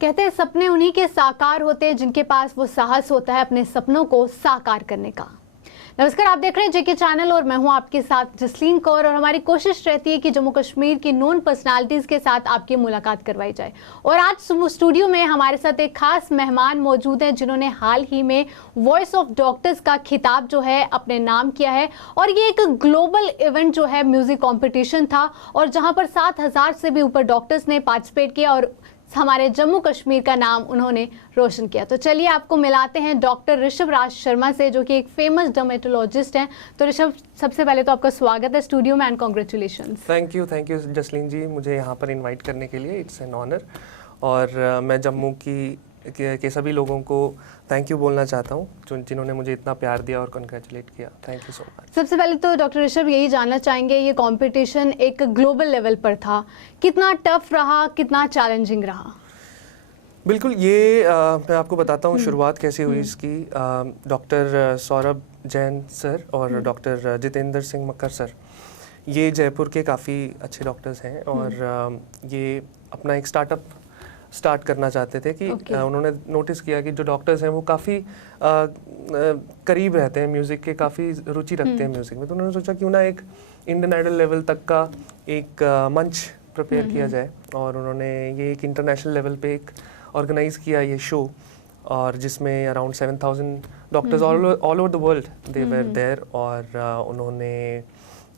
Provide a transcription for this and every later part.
कहते हैं सपने उन्हीं के साकार होते हैं जिनके पास वो साहस होता है अपने सपनों को साकार करने का। नमस्कार, आप देख रहे हैं जेके चैनल और मैं हूं आपके साथ जसलीन कौर। और हमारी कोशिश रहती है कि जम्मू कश्मीर की नोन पर्सनालिटीज़ के साथ आपकी मुलाकात करवाई जाए। और आज स्टूडियो में हमारे साथ एक खास मेहमान मौजूद हैं जिन्होंने हाल ही में वॉइस ऑफ डॉक्टर्स का खिताब जो है अपने नाम किया है। और ये एक ग्लोबल इवेंट जो है म्यूजिक कॉम्पिटिशन था और जहाँ पर 7,000 से भी ऊपर डॉक्टर्स ने पार्टिसिपेट किया और हमारे जम्मू कश्मीर का नाम उन्होंने रोशन किया। तो चलिए आपको मिलाते हैं डॉक्टर ऋषभ राज शर्मा से, जो कि एक फेमस डर्मेटोलॉजिस्ट हैं। तो ऋषभ, सबसे पहले तो आपका स्वागत है स्टूडियो में and congratulations. Thank you Jasleen ji, मुझे यहाँ पर इनवाइट करने के लिए। It's an honour. और मैं जम्मू के सभी लोगों को थैंक यू बोलना चाहता हूँ जिन्होंने मुझे इतना प्यार दिया और कॉन्ग्रेचुलेट किया। Thank you so much. सबसे पहले तो डॉक्टर ऋषभ यही जानना चाहेंगे, ये कंपटीशन एक ग्लोबल लेवल पर था, कितना टफ रहा, कितना चैलेंजिंग रहा? बिल्कुल, ये मैं आपको बताता हूँ शुरुआत कैसे हुई इसकी। डॉक्टर सौरभ जैन सर और डॉक्टर जितेंद्र सिंह मक्कर सर, ये जयपुर के काफ़ी अच्छे डॉक्टर्स हैं और ये अपना एक स्टार्ट करना चाहते थे कि उन्होंने नोटिस किया कि जो डॉक्टर्स हैं वो काफ़ी करीब रहते हैं म्यूज़िक के, काफ़ी रुचि रखते हैं म्यूज़िक में। तो उन्होंने सोचा क्यों ना एक इंडियन आइडल लेवल तक का एक मंच प्रिपेयर किया जाए। और उन्होंने ये एक इंटरनेशनल लेवल पे एक ऑर्गेनाइज़ किया ये शो, और जिसमें around 7,000 doctors all over the world they were there. और उन्होंने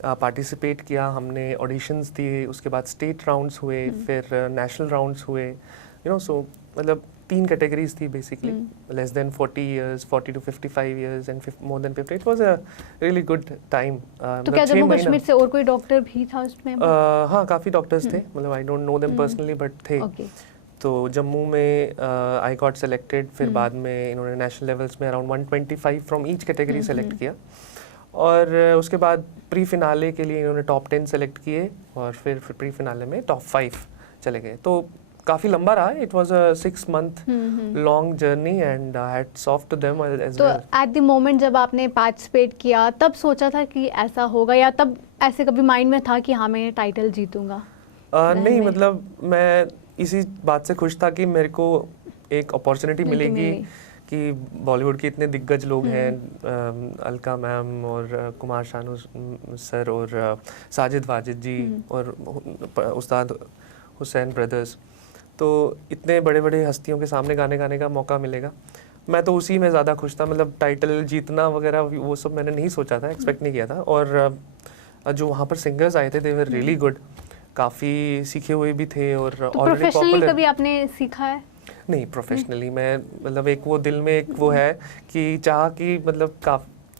पार्टिसिपेट किया, हमने ऑडिशंस दिए, उसके बाद स्टेट राउंड्स हुए, फिर नेशनल राउंड्स हुए। सो मतलब 3 कैटेगरीज थी basically, less than 40 years, 40 to 55 years and more than 50। It was a really good time. तो क्या जम्मू कश्मीर से और कोई डॉक्टर भी था उसमें? हाँ, काफ़ी डॉक्टर्स थे, मतलब I don't know them personally but थे। तो जम्मू में आई गॉट सेलेक्टेड। फिर बाद में इन्होंने नेशनल लेवल्स में around 125 from each category select किया। और उसके बाद प्री फिनाले के लिए इन्होंने टॉप 10 सेलेक्ट किए और फिर प्री फिनाले में टॉप 5 चले गए। तो काफ़ी लंबा रहा। It was a 6 month long journey and hats off to them as तो वेल। एट द मोमेंट जब आपने पार्टिसिपेट किया तब सोचा था कि ऐसा होगा, या तब ऐसे कभी माइंड में था कि हाँ मैं ये टाइटल जीतूंगा? नहीं, मतलब मैं इसी बात से खुश था कि मेरे को एक अपॉर्चुनिटी मिलेगी कि बॉलीवुड के इतने दिग्गज लोग हैं, अलका मैम और कुमार शानू सर और साजिद वाजिद जी और उस्ताद हुसैन ब्रदर्स, तो इतने बड़े बड़े हस्तियों के सामने गाने गाने का मौका मिलेगा। मैं तो उसी में ज़्यादा खुश था। मतलब टाइटल जीतना वगैरह वो सब मैंने नहीं सोचा था, एक्सपेक्ट नहीं किया था। और जो वहाँ पर सिंगर्स आए थे दे वर रियली गुड, काफ़ी सीखे हुए भी थे और ऑलरेडी पॉपुलर। कभी आपने सीखा है? नहीं, प्रोफेशनली मैं मतलब एक वो दिल में एक वो है कि चाह कि मतलब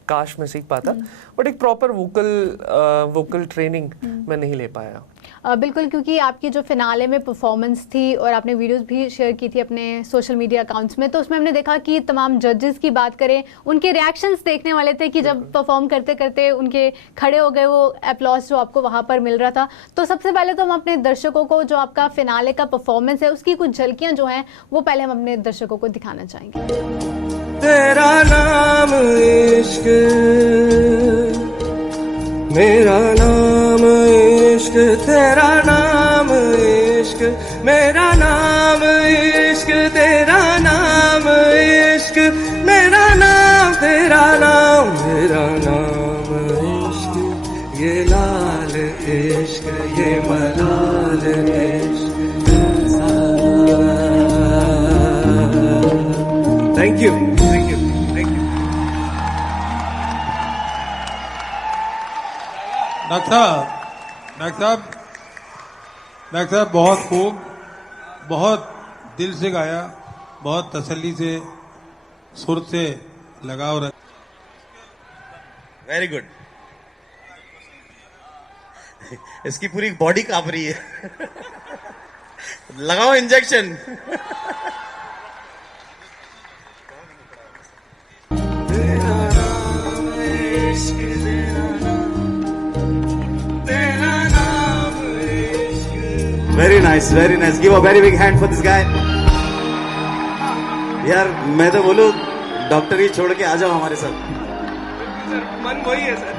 काश मैं सीख पाता, बट एक प्रॉपर वोकल ट्रेनिंग मैं नहीं ले पाया। बिल्कुल, क्योंकि आपकी जो फिनाले में परफॉर्मेंस थी और आपने वीडियोस भी शेयर की थी अपने सोशल मीडिया अकाउंट्स में, तो उसमें हमने देखा कि तमाम जजेस की बात करें, उनके रिएक्शंस देखने वाले थे कि जब परफॉर्म करते करते उनके खड़े हो गए, वो अप्लॉज जो आपको वहाँ पर मिल रहा था। तो सबसे पहले तो हम अपने दर्शकों को जो आपका फिनाले का परफॉर्मेंस है उसकी कुछ झलकियाँ जो हैं वो पहले हम अपने दर्शकों को दिखाना चाहेंगे। तेरा नाम इश्क, मेरा नाम इश्क, तेरा नाम इश्क, मेरा नाम इश्क, तेरा नाम इश्क, मेरा नाम, तेरा नाम, मेरा नाम इश्क, ये लाल इश्क, ये मलाल इश्क। Thank you. डॉक्टर साहब बहुत खूब, बहुत दिल से गाया, बहुत तसल्ली से, सुर से लगाव रख। Very good. इसकी पूरी बॉडी कांप रही है। लगाओ injection. Very nice, very nice. Give a very big hand for this guy. यार मैं तो बोलूं डॉक्टर ही छोड़ के आ जाओ हमारे साथ। सर, मन वही है सर।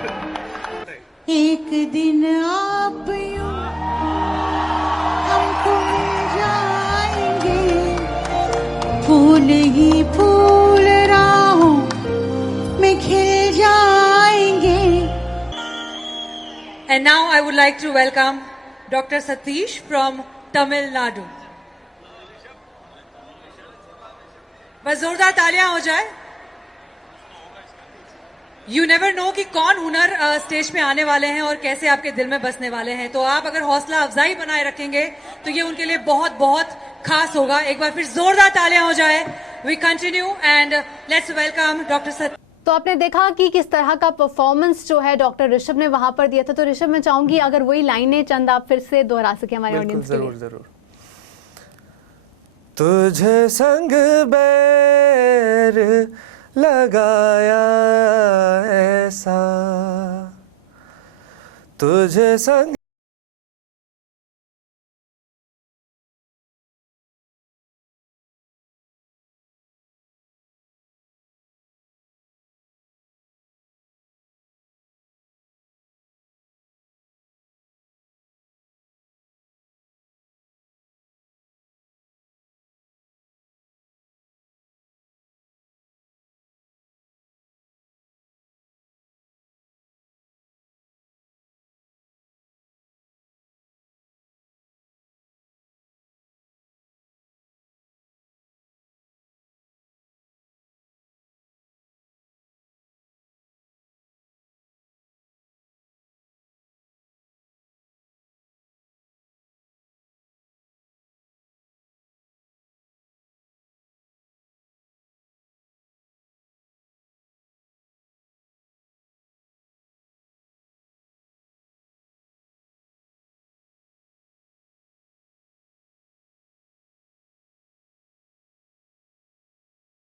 एक दिन आप यूं हमको जाएंगे ही फूल राहों में खिल जाएंगे. And now I would like to welcome Dr. Satish from Tamil Nadu. बस जोरदार तालियां हो जाए. यू नेवर नो कि कौन हुनर स्टेज पे आने वाले हैं और कैसे आपके दिल में बसने वाले हैं. तो आप अगर हौसला अफजाई बनाए रखेंगे तो ये उनके लिए बहुत बहुत खास होगा. एक बार फिर जोरदार तालियां हो जाए. We continue and let's welcome doctor Satish. तो आपने देखा कि किस तरह का परफॉर्मेंस जो है डॉक्टर ऋषभ ने वहां पर दिया था. तो ऋषभ, मैं चाहूंगी अगर वही लाइनें चंद आप फिर से दोहरा सके हमारे ऑडियंस के लिए. जरूर जरूर. तुझे संग बैर लगाया ऐसा, तुझे संग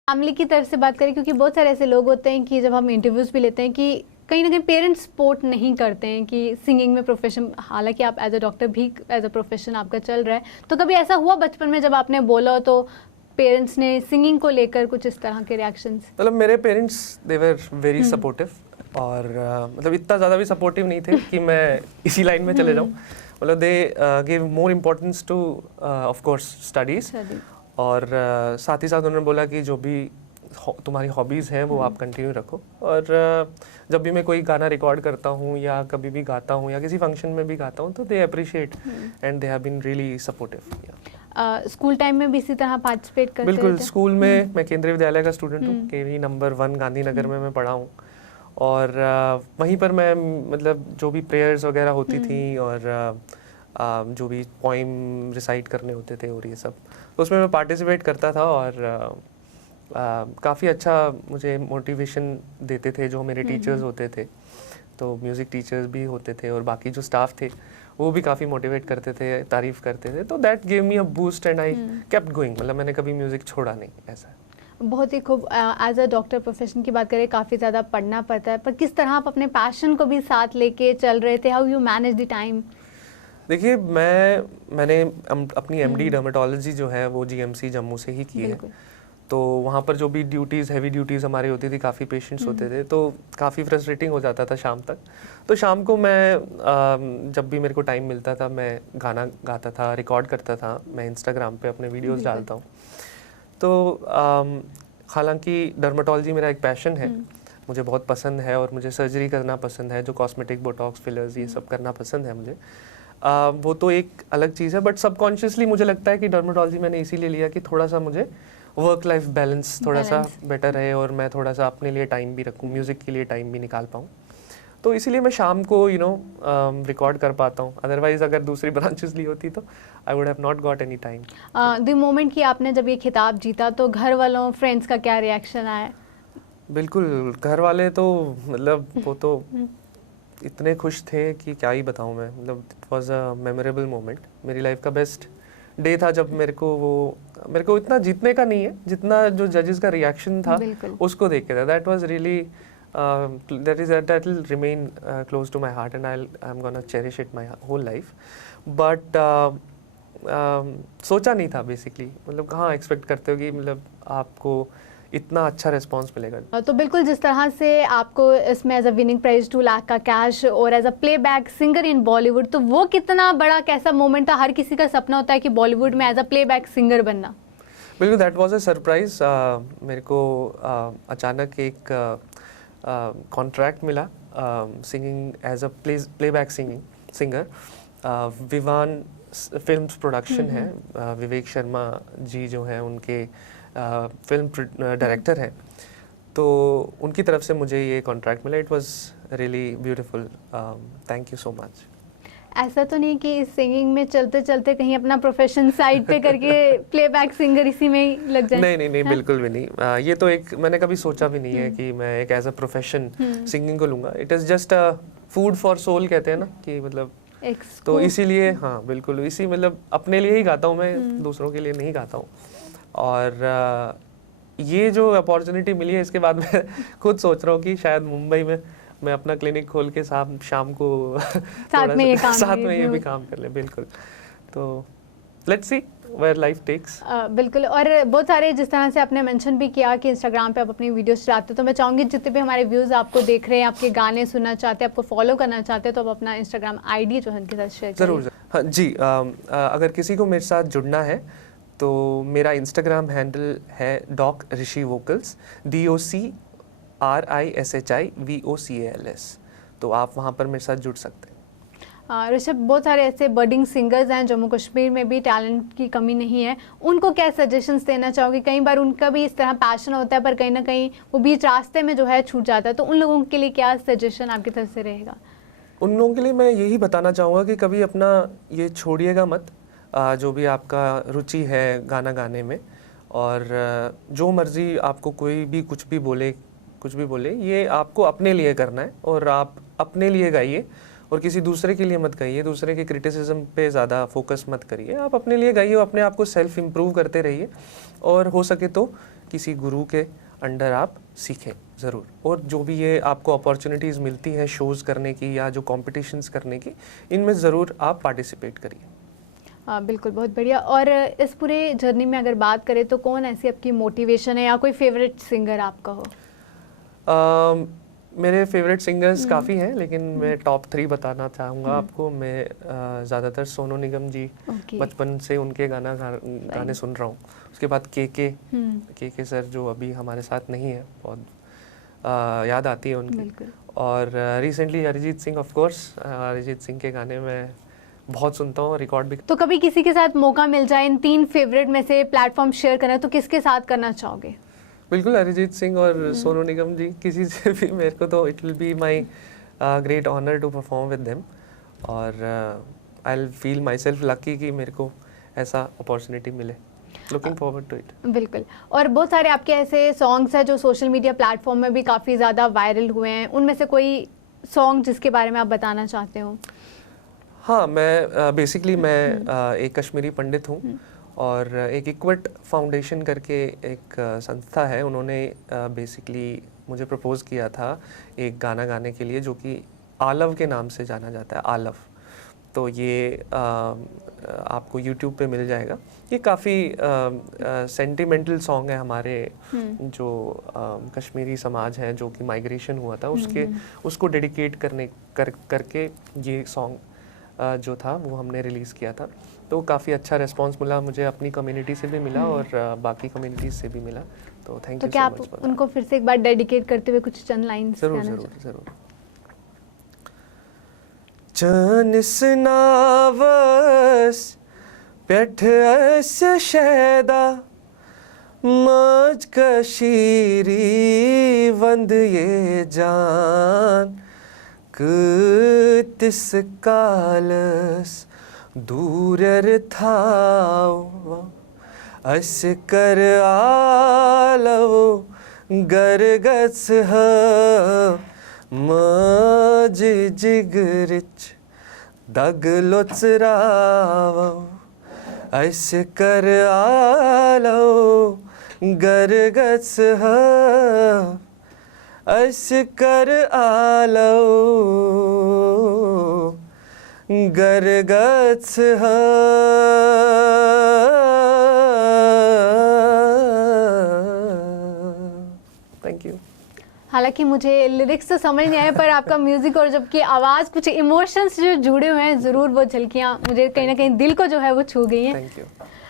फैमिली की तरफ से बात करें, क्योंकि बहुत सारे ऐसे लोग होते हैं कि जब हम इंटरव्यूज़ भी लेते हैं कि कहीं ना कहीं पेरेंट्स सपोर्ट नहीं करते हैं कि सिंगिंग में प्रोफेशन, हालांकि आप एज अ डॉक्टर भी एज अ प्रोफेशन आपका चल रहा है. तो कभी ऐसा हुआ बचपन में जब आपने बोला तो पेरेंट्स ने सिंगिंग को लेकर कुछ इस तरह के रिएक्शंस? मतलब मेरे parents they were very supportive और मतलब इतना ज़्यादा भी सपोर्टिव नहीं थे कि मैं इसी लाइन में चले जाऊँ. मतलब they give more importance two of course studies. और साथ ही साथ उन्होंने बोला कि जो भी तुम्हारी हॉबीज़ हैं वो आप कंटिन्यू रखो. और जब भी मैं कोई गाना रिकॉर्ड करता हूँ या कभी भी गाता हूँ या किसी फंक्शन में भी गाता हूँ तो they appreciate and they have been really supportive. School time में भी इसी तरह पार्टिसिपेट करते बिल्कुल. थे? स्कूल में मैं केंद्रीय विद्यालय का स्टूडेंट हूँ. केवी नंबर 1 गांधीनगर में मैं पढ़ा हूँ. और वहीं पर मैं मतलब जो भी प्रेयर्स वगैरह होती थी और जो भी पोइम रिसाइट करने होते थे और ये सब, तो उसमें मैं पार्टिसिपेट करता था. और काफ़ी अच्छा मुझे मोटिवेशन देते थे जो मेरे टीचर्स होते थे. तो म्यूज़िक टीचर्स भी होते थे और बाकी जो स्टाफ थे वो भी काफ़ी मोटिवेट करते थे, तारीफ़ करते थे. तो that give me a boost and I kept going. मतलब मैंने कभी म्यूज़िक छोड़ा नहीं. ऐसा बहुत ही खूब. एज अ डॉक्टर प्रोफेशन की बात करें, काफ़ी ज़्यादा पढ़ना पड़ता है, पर किस तरह आप अपने पैशन को भी साथ लेके चल रहे थे? How you manage the time? देखिए, मैंने अपनी एमडी डर्मेटोलॉजी जो है वो जीएमसी जम्मू से ही की है. तो वहाँ पर जो भी ड्यूटीज़, हैवी ड्यूटीज़ हमारी होती थी, काफ़ी पेशेंट्स होते थे, तो काफ़ी फ्रस्ट्रेटिंग हो जाता था शाम तक. तो शाम को मैं जब भी मेरे को टाइम मिलता था मैं गाना गाता था, रिकॉर्ड करता था. मैं इंस्टाग्राम पे अपने वीडियोस डालता हूँ. तो हालांकि डर्मेटोलॉजी मेरा एक पैशन है, मुझे बहुत पसंद है और मुझे सर्जरी करना पसंद है. जो कॉस्मेटिक, बोटॉक्स, फिलर्स ये सब करना पसंद है मुझे. वो तो एक अलग चीज़ है. बट सबकॉन्शियसली मुझे लगता है कि डर्मेटोलॉजी मैंने इसीलिए लिया कि थोड़ा सा मुझे वर्क लाइफ बैलेंस थोड़ा सा बेटर रहे और मैं थोड़ा सा अपने लिए टाइम भी रखूँ, म्यूज़िक के लिए टाइम भी निकाल पाऊँ. तो इसीलिए मैं शाम को रिकॉर्ड कर पाता हूँ. अदरवाइज अगर दूसरी ब्रांचेस ली होती तो I would have not got any time. The moment कि आपने जब ये खिताब जीता तो घर वालों, फ्रेंड्स का क्या रिएक्शन आया? बिल्कुल, घर वाले तो मतलब वो तो इतने खुश थे कि क्या ही बताऊँ मैं. मतलब it was a memorable moment. मेरी लाइफ का बेस्ट डे था जब मेरे को इतना जीतने का नहीं है जितना जो जजेस का रिएक्शन था उसको देख के था. That was really that will remain close to my heart and I'm gonna cherish it my whole life. But सोचा नहीं था बेसिकली. मतलब कहाँ एक्सपेक्ट करते हो कि मतलब आपको इतना अच्छा रिस्पांस मिलेगा. तो बिल्कुल जिस तरह से आपको इसमें as a winning prize 2 lakh का कैश और as a playback singer in Bollywood, तो वो कितना बड़ा कैसा मोमेंट था? हर किसी का सपना होता है कि बॉलीवुड में एज अ प्लेबैक सिंगर बनना. बिल्कुल, दैट वाज अ सरप्राइज। मेरे को अचानक एक कॉन्ट्रैक्ट मिला singing as a playback singer. Vivaan films production है, विवेक शर्मा जी जो हैं उनके फिल्म डायरेक्टर हैं, तो उनकी तरफ से मुझे ये कॉन्ट्रैक्ट मिला। It was really beautiful, thank you so much. ऐसा तो नहीं कि इस सिंगिंग में चलते चलते कहीं अपना प्रोफेशन साइड पे करके प्लेबैक सिंगर इसी में ही लग जाए? नहीं, बिल्कुल भी नहीं। ये तो एक मैंने कभी सोचा भी नहीं है कि मैं एक एज अ प्रोफेशन सिंगिंग को लूँगा। It is just a food for soul कहते हैं ना, कि मतलब तो इसीलिए, हाँ बिल्कुल, इसी मतलब अपने लिए ही गाता हूँ मैं, दूसरों के लिए नहीं गाता हूँ। और ये जो अपॉर्चुनिटी मिली है, इसके बाद मैं खुद सोच रहा हूँ कि शायद मुंबई में मैं अपना क्लिनिक खोल के शाम को साथ में ये भी काम कर ले। बिल्कुल, तो let's see where life takes. बिल्कुल। और बहुत सारे, जिस तरह से आपने मेंशन भी किया कि इंस्टाग्राम पे आप अपनी वीडियोस चलाते हो, तो मैं चाहूँगी जितने भी हमारे व्यूज़ आपको देख रहे हैं, आपके गाने सुनना चाहते हैं, आपको फॉलो करना चाहते हैं, तो आप अपना इंस्टाग्राम आईडी जो है उनके साथ शेयर करिए। ज़रूर। हाँ जी, अगर किसी को मेरे साथ जुड़ना है तो मेरा इंस्टाग्राम हैंडल है डॉक ऋषि वोकल्स, DOCRISHIVOCALS। तो आप वहाँ पर मेरे साथ जुड़ सकते हैं। ऋषभ, बहुत सारे ऐसे बर्डिंग सिंगर्स हैं जम्मू कश्मीर में भी, टैलेंट की कमी नहीं है, उनको क्या सजेशंस देना चाहोगे? कई बार उनका भी इस तरह पैशन होता है, पर कहीं ना कहीं वो बीच रास्ते में जो है छूट जाता है, तो उन लोगों के लिए क्या सजेशन आपकी तरफ से रहेगा? उन लोगों के लिए मैं यही बताना चाहूँगा कि कभी अपना ये छोड़िएगा मत, जो भी आपका रुचि है गाना गाने में, और जो मर्ज़ी आपको कोई भी कुछ भी बोले, ये आपको अपने लिए करना है, और आप अपने लिए गाइए और किसी दूसरे के लिए मत गाइए। दूसरे के क्रिटिसिज्म पे ज़्यादा फोकस मत करिए, आप अपने लिए गाइए, अपने आप को सेल्फ इम्प्रूव करते रहिए, और हो सके तो किसी गुरु के अंडर आप सीखें ज़रूर। और जो भी ये आपको अपॉर्चुनिटीज़ मिलती हैं शोज़ करने की या जो कॉम्पिटिशन्स करने की, इनमें ज़रूर आप पार्टिसिपेट करिए। बिल्कुल, बहुत बढ़िया। और इस पूरे जर्नी में अगर बात करें तो कौन ऐसी आपकी मोटिवेशन है या कोई फेवरेट सिंगर आपका हो? मेरे फेवरेट सिंगर्स काफ़ी हैं, लेकिन मैं टॉप 3 बताना चाहूँगा आपको। मैं ज़्यादातर सोनू निगम जी, बचपन से उनके गाने सुन रहा हूँ। उसके बाद के सर जो अभी हमारे साथ नहीं है, बहुत याद आती है उनकी। और recently Arijit Singh, of course Arijit Singh के गाने मैं बहुत सुनता हूँ, रिकॉर्ड भी। तो कभी किसी के साथ मौका मिल जाए इन 3 फेवरेट में से प्लेटफॉर्म शेयर करना, तो किसके साथ करना चाहोगे? बिल्कुल अरिजीत सिंह और सोनू निगम जी, किसी से भी मेरे को तो it will be my great honour to perform with them, और I will feel myself lucky कि मेरे को ऐसा अपॉर्चुनिटी मिले। Looking forward to it. बिल्कुल। और बहुत सारे आपके ऐसे सॉन्ग्स हैं जो सोशल मीडिया प्लेटफॉर्म में भी काफ़ी ज़्यादा वायरल हुए हैं, उनमें से कोई सॉन्ग जिसके बारे में आप बताना चाहते हो? हाँ, मैं बेसिकली मैं एक कश्मीरी पंडित हूँ, और एक इक्विट फाउंडेशन करके एक संस्था है, उन्होंने बेसिकली मुझे प्रपोज़ किया था एक गाना गाने के लिए, जो कि आलव के नाम से जाना जाता है, आलव। तो ये आपको YouTube पे मिल जाएगा। ये काफ़ी सेंटिमेंटल सॉन्ग है हमारे जो कश्मीरी समाज है, जो कि माइग्रेशन हुआ था उसको डेडिकेट करके ये सॉन्ग जो था वो हमने रिलीज़ किया था। तो काफ़ी अच्छा रिस्पांस मिला मुझे, अपनी कम्युनिटी से भी मिला और बाकी कम्युनिटीज़ से भी मिला। तो थैंक यू सो मच। क्या आप उनको फिर से एक बार डेडिकेट करते हुए कुछ चंद लाइन्स? ज़रूर। चनिस नावस पेठ ऐसे शैदा मज कशीरी वंद ये जान तिस कालस दूरर थाओ अस कर आलो गरगस ह मज जिगरिच दग लोचरावो अस कर आलो गरगस ह अस कर आलो गरगस ह। Thank you. हालांकि मुझे लिरिक्स तो समझ नहीं आए, पर आपका म्यूजिक और जबकि आवाज़, कुछ इमोशंस जो जुड़े हुए हैं, ज़रूर वो झलकियाँ मुझे कहीं ना कहीं दिल को जो है वो छू गई हैं। Thank you.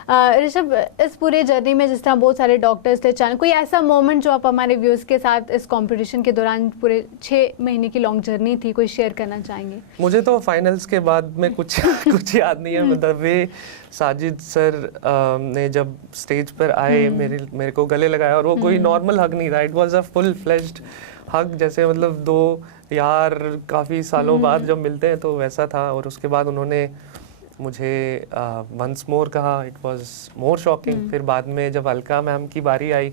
ऋषभ, इस पूरे जर्नी में जिस तरह बहुत सारे डॉक्टर्स थे चैनल, कोई ऐसा मोमेंट जो आप हमारे व्यूअर्स के साथ इस कंपटीशन के दौरान, पूरे 6 महीने की लॉन्ग जर्नी थी, कोई शेयर करना चाहेंगे? मुझे तो फाइनल्स के बाद में कुछ कुछ याद नहीं है। मतलब वे साजिद सर ने जब स्टेज पर आए, मेरे को गले लगाया, और वो कोई नॉर्मल हग नहीं था, it was a full fleshed hug, जैसे मतलब 2 यार काफ़ी सालों बाद जब मिलते हैं तो वैसा था। और उसके बाद उन्होंने मुझे वंस मोर कहा, इट वाज मोर शॉकिंग। फिर बाद में जब अलका मैम की बारी आई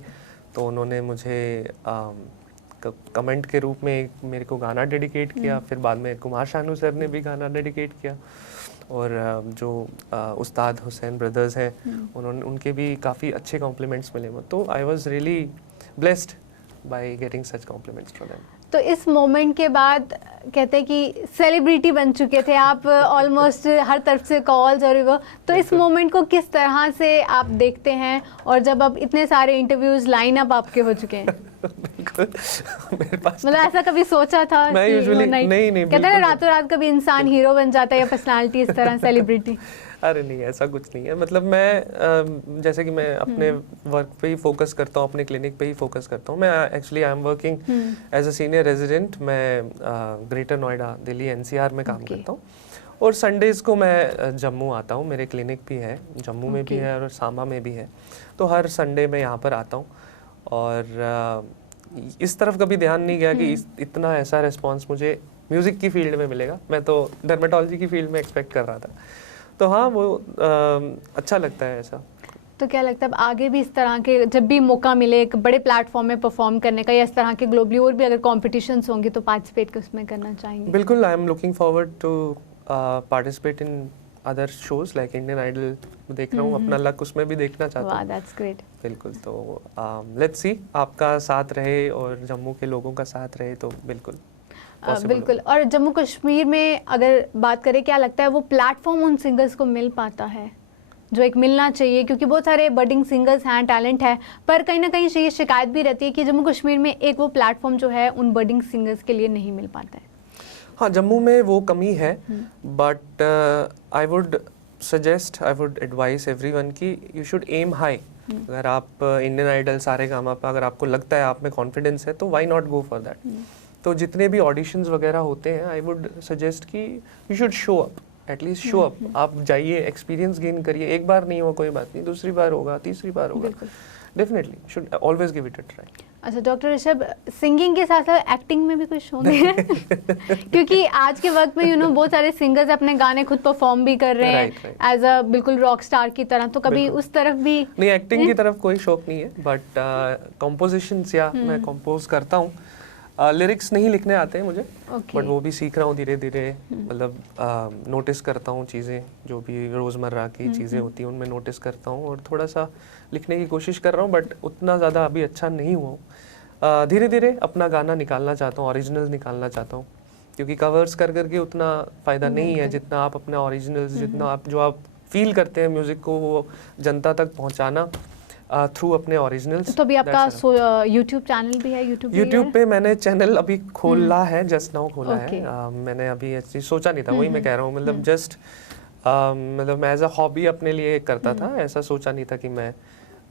तो उन्होंने मुझे कमेंट के रूप में मेरे को गाना डेडिकेट किया। फिर बाद में कुमार शानू सर ने भी गाना डेडिकेट किया, और जो उस्ताद हुसैन ब्रदर्स हैं उनके भी काफ़ी अच्छे कॉम्प्लीमेंट्स मिले मुझे। तो I was really blessed by getting such compliments from them. तो इस मोमेंट के बाद कहते हैं कि सेलिब्रिटी बन चुके थे आप, ऑलमोस्ट हर तरफ से कॉल्स और वो, तो इस मोमेंट को किस तरह से आप देखते हैं, और जब अब इतने सारे इंटरव्यूज लाइन अप आपके हो चुके हैं? बिल्कुल, मेरे पास मतलब ऐसा कभी सोचा था? मैं यूजुअली नहीं कहते हैं रातों रात कभी इंसान हीरो बन जाता है या पर्सनालिटी इस तरह सेलिब्रिटी। अरे नहीं, ऐसा कुछ नहीं है। मतलब मैं जैसे कि मैं अपने वर्क पे ही फोकस करता हूँ, अपने क्लिनिक पे ही फोकस करता हूँ। मैं actually I am working as a senior resident. मैं ग्रेटर नोएडा दिल्ली NCR में काम करता हूँ, और संडेज़ को मैं जम्मू आता हूँ। मेरे क्लिनिक भी है जम्मू में भी है और सांबा में भी है, तो हर संडे मैं यहाँ पर आता हूँ। और इस तरफ कभी ध्यान नहीं गया कि इतना ऐसा रिस्पॉन्स मुझे म्यूज़िक की फील्ड में मिलेगा। मैं तो डर्मेटोलॉजी की फील्ड में एक्सपेक्ट कर रहा था। तो हाँ, वो अच्छा लगता है ऐसा। तो क्या लगता है अब आगे भी इस तरह के जब भी मौका मिले एक बड़े प्लेटफॉर्म में परफॉर्म करने का, या इस तरह के ग्लोबली और भी अगर कॉम्पिटिशन्स होंगे तो पार्टिसिपेट उसमें करना चाहेंगे? बिल्कुल, I am looking forward to participate in other shows like Indian idol. देख रहा हूँ, अपना लक उसमें भी देखना चाहता हूँ। वाह, दैट्स ग्रेट। बिल्कुल, तो लेट्स सी, आपका साथ रहे और जम्मू के लोगों का साथ रहे तो बिल्कुल बिल्कुल। और जम्मू कश्मीर में अगर बात करें, क्या लगता है वो प्लेटफॉर्म उन सिंगर्स को मिल पाता है जो एक मिलना चाहिए? क्योंकि बहुत सारे बडिंग सिंगर्स हैं, टैलेंट है, पर कहीं ना कहीं ये शिकायत भी रहती है कि जम्मू कश्मीर में एक वो प्लेटफॉर्म जो है उन बडिंग सिंगर्स के लिए नहीं मिल पाता है। हाँ, जम्मू में वो कमी है, but I would suggest, I would advise everyone कि यू शुड एम हाई। अगर आप इंडियन आइडल, सारेगामा पे अगर आपको लगता है आप में कॉन्फिडेंस है तो why not go for that. तो जितने भी ऑडिशंस वगैरह होते हैं, आई वुड सजेस्ट कि you should show up, at least show up. आप जाइए, एक्सपीरियंस गेन करिए। एक बार नहीं हो कोई बात नहीं, दूसरी बार होगा, तीसरी बार होगा, definitely should always give it a try. अच्छा डॉक्टर ऋषभ, सिंगिंग के साथ साथ एक्टिंग में भी कुछ शौक है? क्योंकि आज के वक्त में बहुत सारे सिंगर्स अपने गाने खुद परफॉर्म भी कर रहे हैं एज अ बिल्कुल रॉक स्टार की तरह, तो कभी उस तरफ भी? नहीं, एक्टिंग की तरफ कोई शौक नहीं है, बट कंपोजिशंस या मैं कंपोज करता हूँ। लिरिक्स नहीं लिखने आते हैं मुझे, बट वो भी सीख रहा हूँ धीरे धीरे। मतलब नोटिस करता हूँ चीज़ें, जो भी रोज़मर्रा की चीज़ें होती हैं उनमें नोटिस करता हूँ और थोड़ा सा लिखने की कोशिश कर रहा हूँ, बट उतना ज़्यादा अभी अच्छा नहीं हुआ हूँ। धीरे धीरे अपना गाना निकालना चाहता हूँ, ओरिजिनल निकालना चाहता हूँ, क्योंकि कवर्स कर करके उतना फ़ायदा नहीं है जितना आप अपने ओरिजिनल्स, जितना आप जो आप फील करते हैं म्यूज़िक को, वो जनता तक पहुँचाना थ्रू अपने ओरिजिनल्स। तो अभी आपका यूट्यूब चैनल भी है? यूट्यूब पे मैंने चैनल अभी खोला है, जस्ट नाउ खोला है। मैंने अभी ऐसी सोचा नहीं था, वही मैं कह रहा हूँ। मतलब जस्ट मतलब मैं एज अ हॉबी अपने लिए करता था, ऐसा सोचा नहीं था कि मैं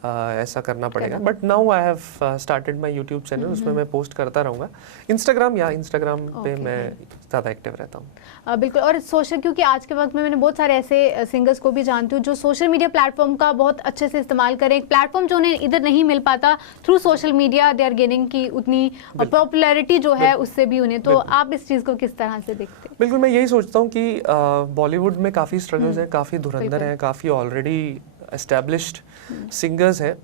ऐसा करना पड़ेगा। But now I have started my YouTube channel, उसमें मैं पोस्ट करता रहूँगा। इंस्टाग्राम पे मैं ज़्यादा एक्टिव रहता हूँ। बिल्कुल। और सोशल, क्योंकि आज के वक्त में मैंने बहुत सारे ऐसे सिंगर्स को भी जानती हूँ जो सोशल मीडिया प्लेटफॉर्म का बहुत अच्छे से इस्तेमाल करें। एक प्लेटफॉर्म जो उन्हें इधर नहीं मिल पाता, through social media they are gaining की उतनी पॉपुलैरिटी जो है उससे भी उन्हें। तो आप इस चीज़ को किस तरह से देखते हैं? बिल्कुल, मैं यही सोचता हूँ कि बॉलीवुड में काफ़ी स्ट्रगल्स हैं, काफ़ी धुरंधर हैं, काफ़ी ऑलरेडी एस्टैब्लिश्ड सिंगर्स हैं।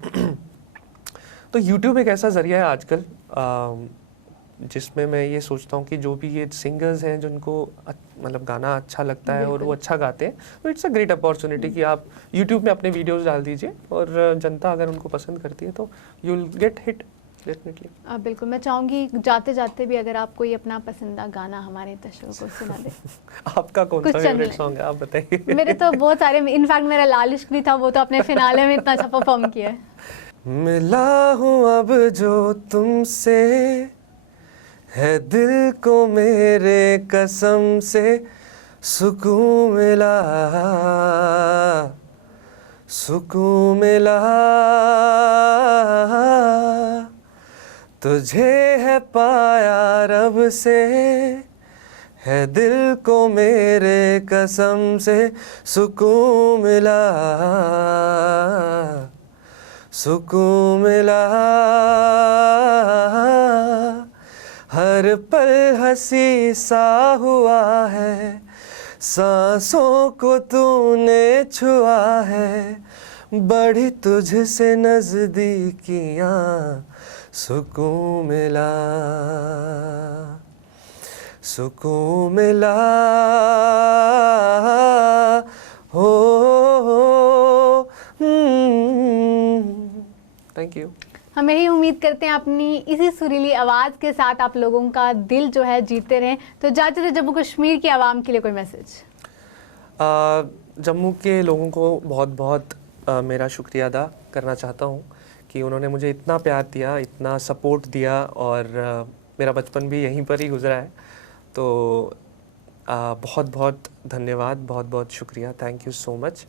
तो यूट्यूब एक ऐसा ज़रिया है आजकल जिसमें मैं ये सोचता हूँ कि जो भी ये सिंगर्स हैं जिनको मतलब गाना अच्छा लगता है और वो अच्छा गाते हैं, तो इट्स अ ग्रेट अपॉर्चुनिटी कि आप यूट्यूब में अपने वीडियोस डाल दीजिए और जनता अगर उनको पसंद करती है तो you will get hit definitely. बिल्कुल। मैं चाहूँगी जाते जाते भी अगर आप कोई अपना पसंदीदा गाना हमारे दर्शकों को सुना दें। आपका कौन सा फेवरेट सॉन्ग है, आप बताइए। मेरे तो बहुत सारे, इनफैक्ट मेरा लाल इश्क भी था, वो तो अपने फिनाले में इतना अच्छा परफॉर्म किया है। मिला हूँ अब जो तुमसे, है दिल को मेरे कसम से सुकून मिला, सुकून मिला, तुझे है पाया रब से, है दिल को मेरे कसम से सुकून मिला, सुकून मिला। हर पल हंसी सा हुआ है, सांसों को तूने छुआ है, बढ़ी तुझसे नजदीकियां सुकून मिला, सुकून मिला। हो थैंक यू। हम यही उम्मीद करते हैं अपनी इसी सुरीली आवाज़ के साथ आप लोगों का दिल जो है जीतते रहें। तो जाते जम्मू कश्मीर की आवाम के लिए कोई मैसेज? जम्मू के लोगों को बहुत बहुत मेरा शुक्रिया अदा करना चाहता हूँ कि उन्होंने मुझे इतना प्यार दिया, इतना सपोर्ट दिया, और मेरा बचपन भी यहीं पर ही गुजरा है। तो बहुत बहुत धन्यवाद, बहुत बहुत शुक्रिया, थैंक यू सो मच।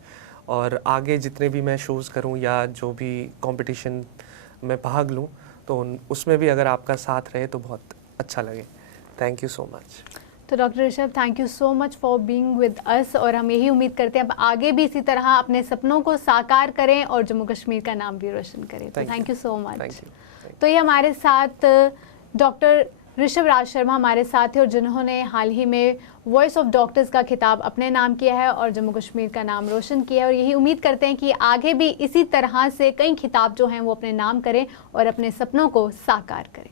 और आगे जितने भी मैं शोज़ करूं या जो भी कंपटीशन में भाग लूं, तो उसमें भी अगर आपका साथ रहे तो बहुत अच्छा लगे। Thank you so much. तो doctor Rishabh, thank you so much for being with us, और हम यही उम्मीद करते हैं अब आगे भी इसी तरह अपने सपनों को साकार करें और जम्मू कश्मीर का नाम भी रोशन करें। तो थैंक यू सो मच। तो ये हमारे साथ डॉक्टर ऋषभ राज शर्मा हमारे साथ हैं, और जिन्होंने हाल ही में वॉइस ऑफ डॉक्टर्स का खिताब अपने नाम किया है और जम्मू कश्मीर का नाम रोशन किया है। और यही उम्मीद करते हैं कि आगे भी इसी तरह से कई खिताब जो हैं वो अपने नाम करें और अपने सपनों को साकार करें।